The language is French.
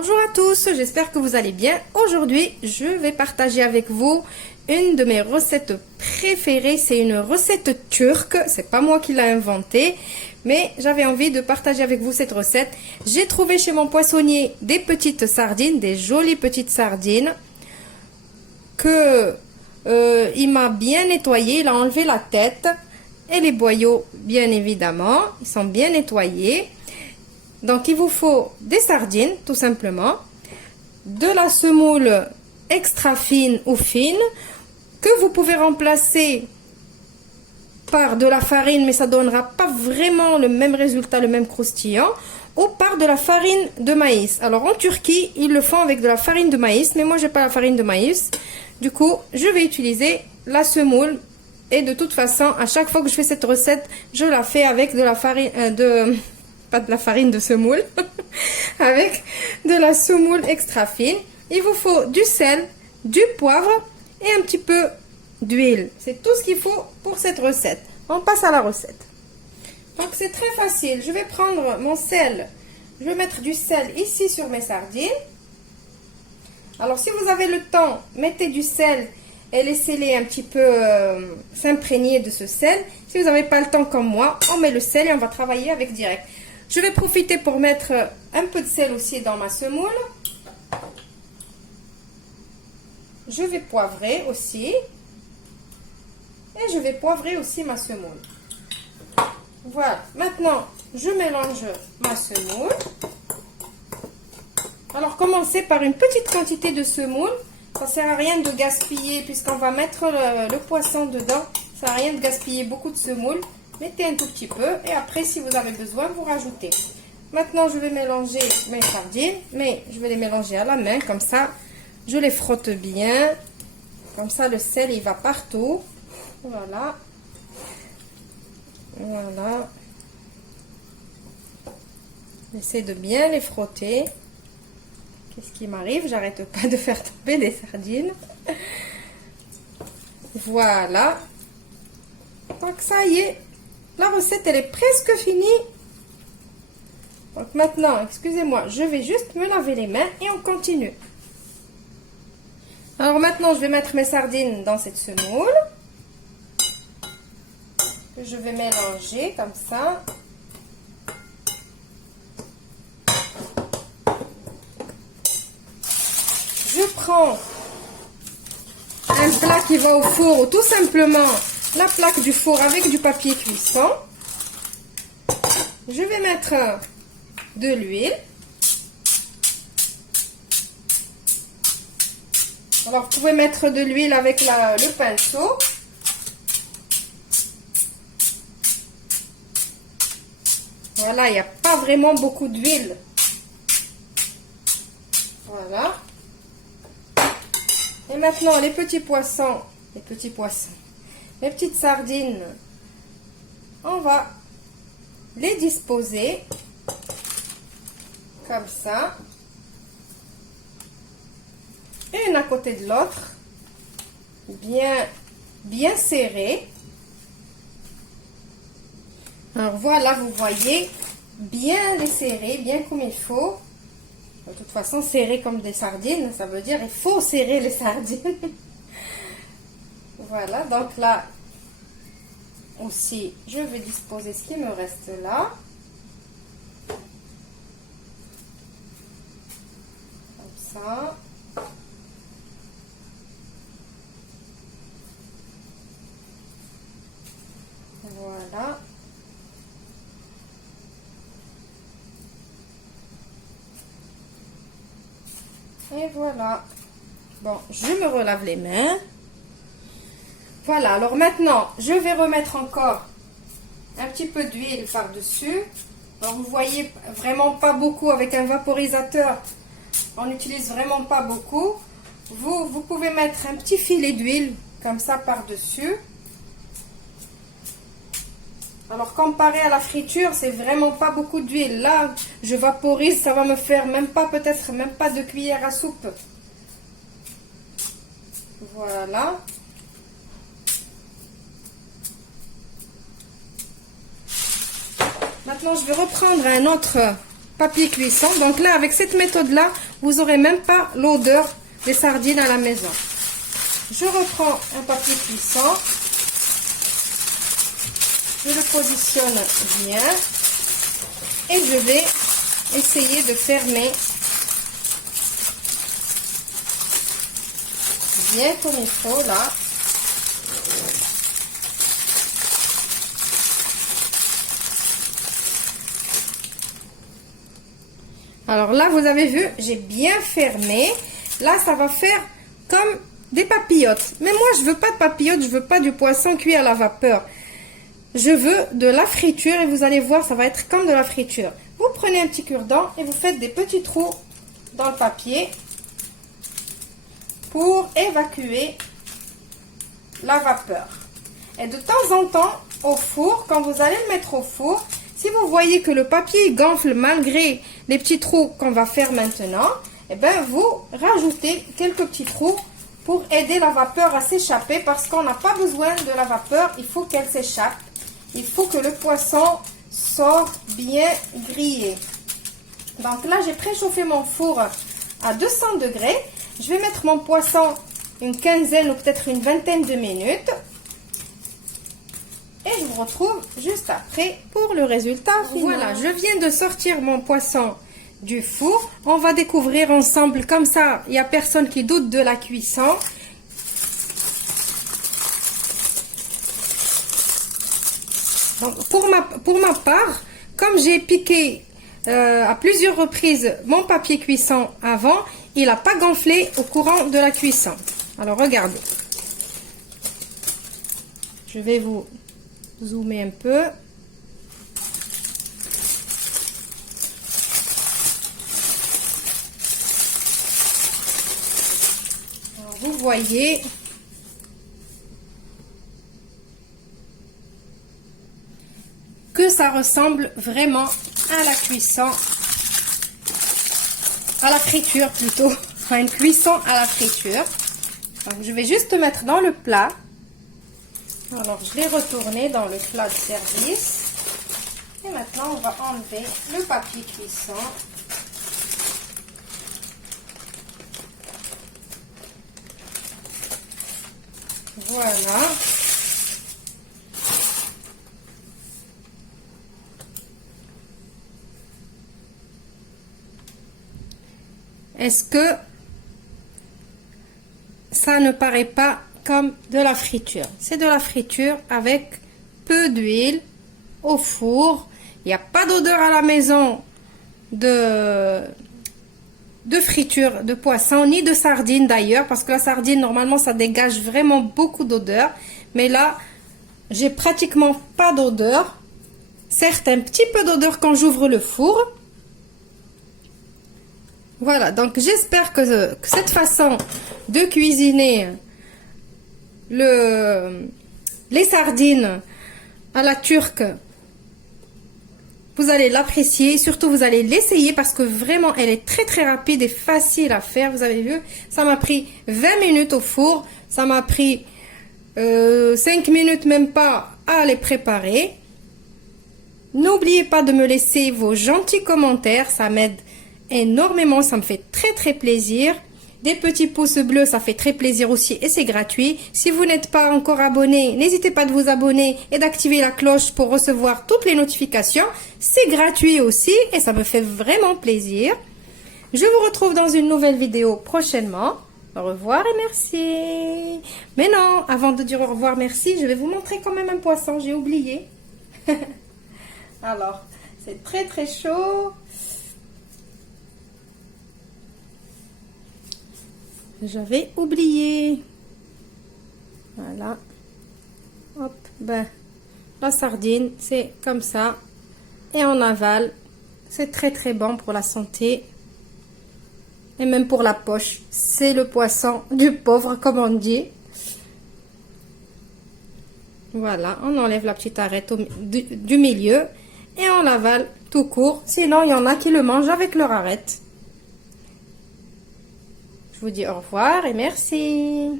Bonjour à tous, j'espère que vous allez bien. Aujourd'hui, je vais partager avec vous une de mes recettes préférées. C'est une recette turque, c'est pas moi qui l'ai inventée, mais j'avais envie de partager avec vous cette recette. J'ai trouvé chez mon poissonnier des petites sardines, des jolies petites sardines que il m'a bien nettoyé, il a enlevé la tête et les boyaux, bien évidemment, ils sont bien nettoyés. Donc, il vous faut des sardines, tout simplement, de la semoule extra fine ou fine, que vous pouvez remplacer par de la farine, mais ça donnera pas vraiment le même résultat, le même croustillant, ou par de la farine de maïs. Alors, en Turquie, ils le font avec de la farine de maïs, mais moi, j'ai pas la farine de maïs. Du coup, je vais utiliser la semoule. Et de toute façon, à chaque fois que je fais cette recette, je la fais avec de la farine pas de la farine de semoule, avec de la semoule extra fine. Il vous faut du sel, du poivre et un petit peu d'huile. C'est tout ce qu'il faut pour cette recette. On passe à la recette. Donc c'est très facile. Je vais prendre mon sel. Je vais mettre du sel ici sur mes sardines. Alors si vous avez le temps, mettez du sel et laissez-les un petit peu s'imprégner de ce sel. Si vous n'avez pas le temps comme moi, on met le sel et on va travailler avec direct. Je vais profiter pour mettre un peu de sel aussi dans ma semoule. Je vais poivrer aussi. Et je vais poivrer aussi ma semoule. Voilà. Maintenant, je mélange ma semoule. Alors, commencez par une petite quantité de semoule. Ça ne sert à rien de gaspiller puisqu'on va mettre le poisson dedans. Ça ne sert à rien de gaspiller beaucoup de semoule. Mettez un tout petit peu et après, si vous avez besoin, vous rajoutez. Maintenant, je vais mélanger mes sardines, mais je vais les mélanger à la main, comme ça, je les frotte bien. Comme ça, le sel, il va partout. Voilà. Voilà. J'essaie de bien les frotter. Qu'est-ce qui m'arrive? J'arrête pas de faire tomber des sardines. Voilà. Donc, ça y est. La recette, elle est presque finie. Donc maintenant, excusez-moi, je vais juste me laver les mains et on continue. Alors maintenant, je vais mettre mes sardines dans cette semoule. Que je vais mélanger comme ça. Je prends un plat qui va au four ou tout simplement la plaque du four avec du papier cuisson. Je vais mettre de l'huile. Alors, vous pouvez mettre de l'huile avec le pinceau. Voilà, il n'y a pas vraiment beaucoup d'huile. Voilà. Et maintenant, les petites sardines, on va les disposer comme ça, une à côté de l'autre, bien serrées. Alors voilà, vous voyez, bien les serrer, bien comme il faut. De toute façon, serrer comme des sardines, ça veut dire il faut serrer les sardines. Voilà, donc là aussi, je vais disposer ce qui me reste là. Comme ça. Voilà. Et voilà. Bon, je me relave les mains. Voilà, alors maintenant, je vais remettre encore un petit peu d'huile par-dessus. Alors, vous voyez, vraiment pas beaucoup avec un vaporisateur. On n'utilise vraiment pas beaucoup. Vous pouvez mettre un petit filet d'huile, comme ça, par-dessus. Alors, comparé à la friture, c'est vraiment pas beaucoup d'huile. Là, je vaporise, ça va me faire peut-être même pas 2 cuillères à soupe. Voilà. Maintenant, je vais reprendre un autre papier cuisson. Donc là, avec cette méthode-là, vous n'aurez même pas l'odeur des sardines à la maison. Je reprends un papier cuisson. Je le positionne bien. Et je vais essayer de fermer bien comme il faut là. Alors là, vous avez vu, j'ai bien fermé. Là, ça va faire comme des papillotes. Mais moi, je veux pas de papillotes, je veux pas du poisson cuit à la vapeur. Je veux de la friture et vous allez voir, ça va être comme de la friture. Vous prenez un petit cure-dent et vous faites des petits trous dans le papier pour évacuer la vapeur. Et de temps en temps, au four, quand vous allez le mettre au four, si vous voyez que le papier gonfle malgré les petits trous qu'on va faire maintenant, et bien vous rajoutez quelques petits trous pour aider la vapeur à s'échapper parce qu'on n'a pas besoin de la vapeur, il faut qu'elle s'échappe. Il faut que le poisson sorte bien grillé. Donc là, j'ai préchauffé mon four à 200 degrés. Je vais mettre mon poisson une quinzaine ou peut-être une vingtaine de minutes. Et je vous retrouve juste après pour le résultat final. Voilà, je viens de sortir mon poisson du four. On va découvrir ensemble, comme ça, il n'y a personne qui doute de la cuisson. Donc, pour ma part, comme j'ai piqué à plusieurs reprises mon papier cuisson avant, il n'a pas gonflé au courant de la cuisson. Alors, regardez. Je vais vous zoomer un peu. Alors, vous voyez que ça ressemble vraiment à la cuisson, à la friture plutôt, à une cuisson à la friture. Donc, je vais juste mettre dans le plat. Alors, je l'ai retourné dans le plat de service. Et maintenant, on va enlever le papier cuisson. Voilà. Est-ce que ça ne paraît pas comme de la friture? C'est de la friture avec peu d'huile au four. Il n'y a pas d'odeur à la maison de friture de poisson, ni de sardine d'ailleurs, parce que la sardine, normalement, ça dégage vraiment beaucoup d'odeur. Mais là, j'ai pratiquement pas d'odeur. Certes, un petit peu d'odeur quand j'ouvre le four. Voilà, donc j'espère que cette façon de cuisiner les sardines à la turque, vous allez l'apprécier. Surtout, vous allez l'essayer parce que vraiment, elle est très très rapide et facile à faire. Vous avez vu, ça m'a pris 20 minutes au four. Ça m'a pris 5 minutes même pas à les préparer. N'oubliez pas de me laisser vos gentils commentaires, ça m'aide énormément, ça me fait très très plaisir. Des petits pouces bleus, ça fait très plaisir aussi et c'est gratuit. Si vous n'êtes pas encore abonné, n'hésitez pas de vous abonner et d'activer la cloche pour recevoir toutes les notifications. C'est gratuit aussi et ça me fait vraiment plaisir. Je vous retrouve dans une nouvelle vidéo prochainement. Au revoir et merci. Mais non, avant de dire au revoir, merci, je vais vous montrer quand même un poisson, j'ai oublié. Alors, c'est très très chaud. J'avais oublié. Voilà. Hop, ben, la sardine, c'est comme ça. Et en aval, c'est très très bon pour la santé. Et même pour la poche. C'est le poisson du pauvre, comme on dit. Voilà, on enlève la petite arête du milieu. Et on l'avale tout court. Sinon, il y en a qui le mangent avec leur arête. Je vous dis au revoir et merci.